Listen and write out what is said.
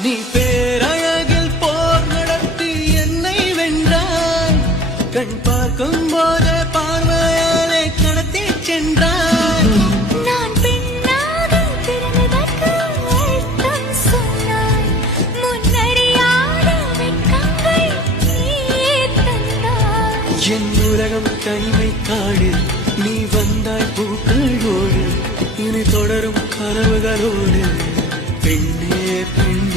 நீ பேரழகில் போர் நடத்தி என்னை வென்றாய். கண் பார்க்கும் போது பார்வையாலே கடத்தி சென்றாய். நான் பெண்ணாக பிறந்ததற்கு அர்த்தம் சொன்னாய். முன்னறியாத வெட்கங்கள் நீயே தந்தாய். என் உலகம் தனிமை காடு. நீ வந்தாய் பூக்களோடு. இனி தொடரும் கனவுகளோடு. பெண்ணே பெண்ணே